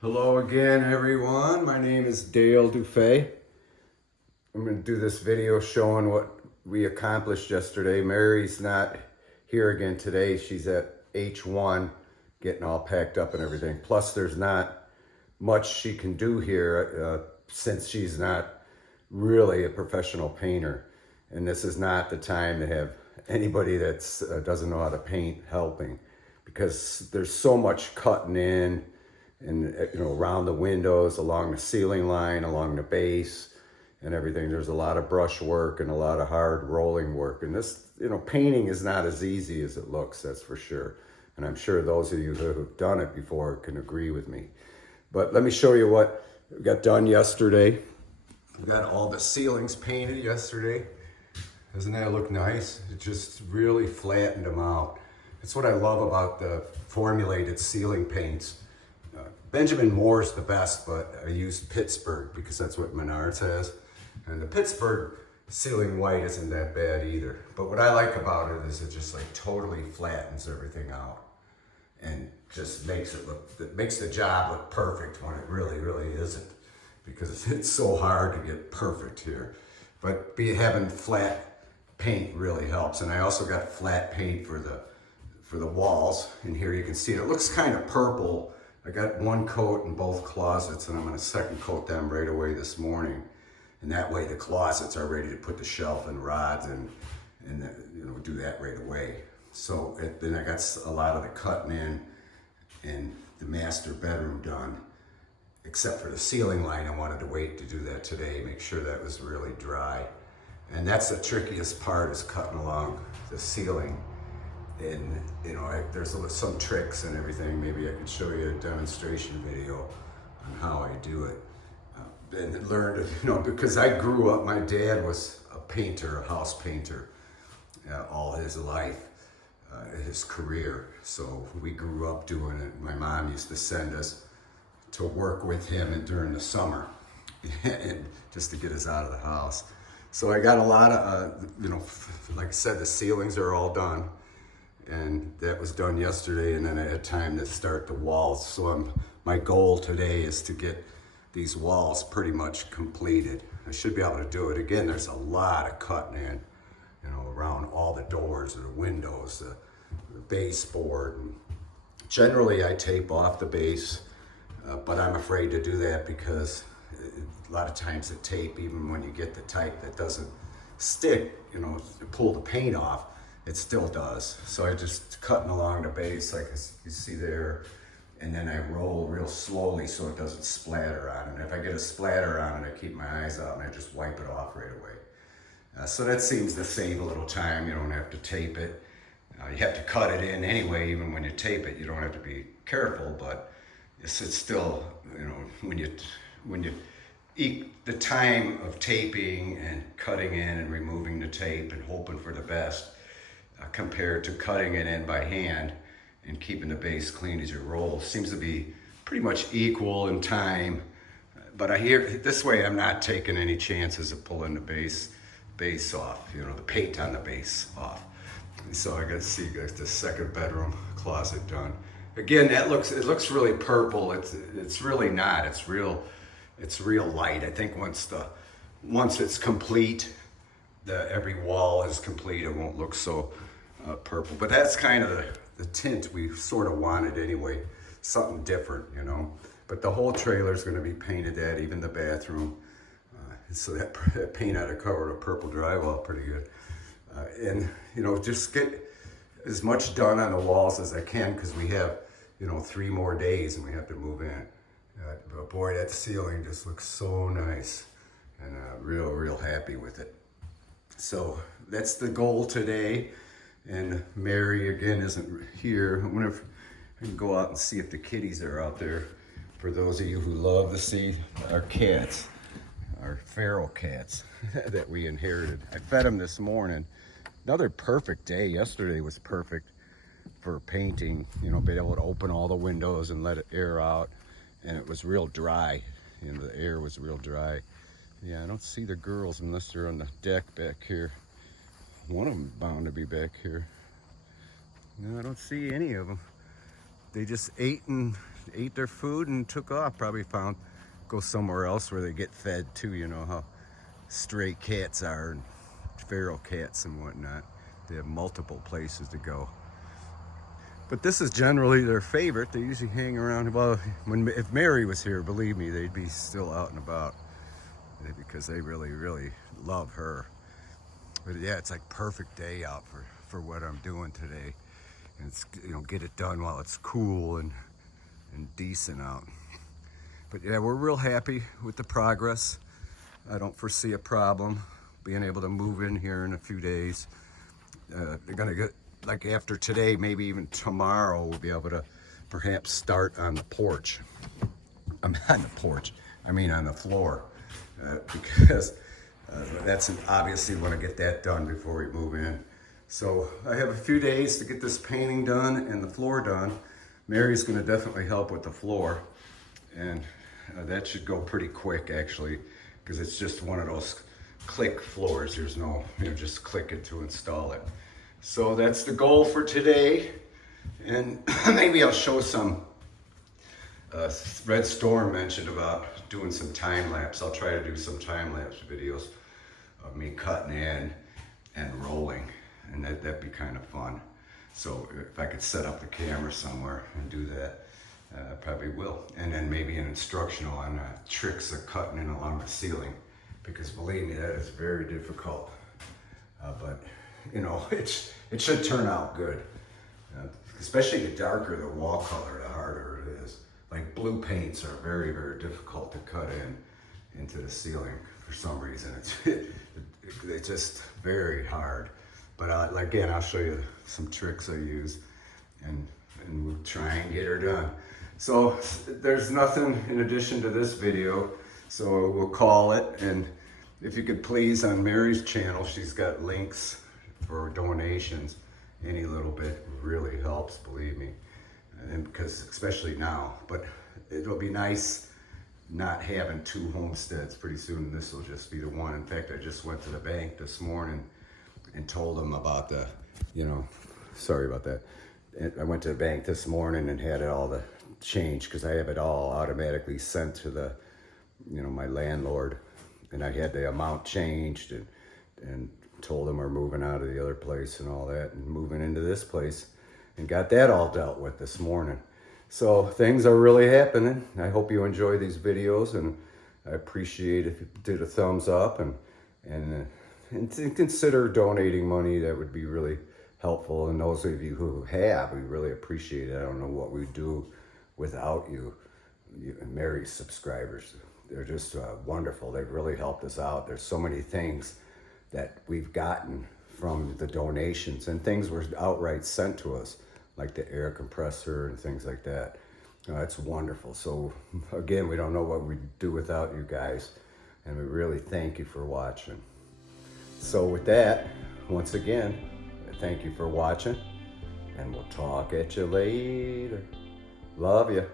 Hello again, everyone. My name is Dale DuFay. I'm going to do this video showing what we accomplished yesterday. Mary's not here again today. She's at H1 getting all packed up and everything. Plus, there's not much she can do here since she's not really a professional painter. And this is not the time to have anybody that doesn't know how to paint helping, because there's so much cutting in and around the windows, along the ceiling line, along the base and everything. There's a lot of brush work and a lot of hard rolling work, and this painting is not as easy as it looks, that's for sure. And I'm sure those of you who have done it before can agree with me. But let me show you what got done yesterday. We got all the ceilings painted yesterday. Doesn't that look nice? It just really flattened them out. That's what I love about the formulated ceiling paints. Benjamin Moore's the best, but I used Pittsburgh because that's what Menards has. And the Pittsburgh ceiling white isn't that bad either. But what I like about it is it just like totally flattens everything out and just makes the job look perfect when it really, really isn't, because it's so hard to get perfect here. But having flat paint really helps. And I also got flat paint for the walls. And here you can see it. It looks kind of purple. I got one coat in both closets, and I'm going to second coat them right away this morning. And that way the closets are ready to put the shelf and rods and do that right away. So then I got a lot of the cutting in and the master bedroom done, except for the ceiling line. I wanted to wait to do that today, make sure that was really dry. And that's the trickiest part, is cutting along the ceiling. And there's some tricks and everything. Maybe I could show you a demonstration video on how I do it. And learned, because I grew up, my dad was a painter, a house painter, all his life, his career. So we grew up doing it. My mom used to send us to work with him during the summer, and just to get us out of the house. So I got a lot of, like I said, the ceilings are all done. And that was done yesterday, and then I had time to start the walls. So my goal today is to get these walls pretty much completed. I should be able to do it. Again, there's a lot of cutting in, around all the doors and the windows, the baseboard. And generally, I tape off the base, but I'm afraid to do that because a lot of times the tape, even when you get the type that doesn't stick, to pull the paint off, it still does. So I just cutting along the base, like you see there, and then I roll real slowly so it doesn't splatter on it. And if I get a splatter on it, I keep my eyes out and I just wipe it off right away. So that seems to save a little time. You don't have to tape it. You have to cut it in anyway. Even when you tape it, you don't have to be careful, but it's still, when you eat the time of taping and cutting in and removing the tape and hoping for the best, compared to cutting it in by hand and keeping the base clean as you roll, seems to be pretty much equal in time. But I hear this way, I'm not taking any chances of pulling the base off, the paint on the base off. And so I got to see the second bedroom closet done. Again, it looks really purple. It's really not. It's real light. I think once it's complete, every wall is complete, it won't look so purple. But that's kind of the tint we sort of wanted anyway, something different, But the whole trailer is going to be painted that, even the bathroom. So that paint ought to cover the purple drywall pretty good. And, just get as much done on the walls as I can, because we have, 3 more days and we have to move in. But boy, that ceiling just looks so nice, and real happy with it. So that's the goal today. And Mary, again, isn't here. I wonder if I can go out and see if the kitties are out there. For those of you who love to see our cats, our feral cats that we inherited. I fed them this morning. Another perfect day. Yesterday was perfect for painting, being able to open all the windows and let it air out. And it was real dry. The air was real dry. Yeah, I don't see the girls unless they're on the deck back here. One of them bound to be back here. No, I don't see any of them. They just ate and ate their food and took off. Probably go somewhere else where they get fed too. You know how stray cats are, and feral cats and whatnot. They have multiple places to go. But this is generally their favorite. They usually hang around. Well, if Mary was here, believe me, they'd be still out and about because they really, really love her. But yeah, it's like perfect day out for what I'm doing today. And it's, you know, get it done while it's cool and decent out. But yeah, we're real happy with the progress. I don't foresee a problem being able to move in here in a few days. They're gonna get, like after today, maybe even tomorrow, we'll be able to perhaps start on the porch. I'm on the porch, I mean on the floor. Because that's obviously want to get that done before we move in. So I have a few days to get this painting done and the floor done. Mary's going to definitely help with the floor, and that should go pretty quick actually, because it's just one of those click floors. There's no, you know, just click it to install it. So that's the goal for today, and maybe I'll show some. Red Storm mentioned about doing some time lapse. I'll try to do some time lapse videos of me cutting in and rolling, and that'd be kind of fun. So if I could set up the camera somewhere and do that, I probably will. And then maybe an instructional on tricks of cutting in along the ceiling, because believe me, that is very difficult. But you know, it should turn out good. Especially the darker the wall color, the harder it is. Like blue paints are very, very difficult to cut into the ceiling for some reason. It's just very hard. But again, I'll show you some tricks I use, and we'll try and get her done. So there's nothing in addition to this video, so we'll call it. And if you could please, on Mary's channel, she's got links for donations. Any little bit really helps, believe me. And because especially now, but it'll be nice not having two homesteads pretty soon. This will just be the one. In fact, I just went to the bank this morning and told them about the, you know, sorry about that. I went to the bank this morning and had all the change, because I have it all automatically sent to the, you know, my landlord, and I had the amount changed and told them we're moving out of the other place and all that and moving into this place. And got that all dealt with this morning. So things are really happening. I hope you enjoy these videos, and I appreciate if you did a thumbs up and consider donating money. That would be really helpful. And those of you who have, we really appreciate it. I don't know what we'd do without you and Mary's subscribers. They're just wonderful. They've really helped us out. There's so many things that we've gotten from the donations, and things were outright sent to us, like the air compressor and things like that. It's wonderful. So again, we don't know what we'd do without you guys, and we really thank you for watching. So with that, once again, thank you for watching, and we'll talk at you later. Love you.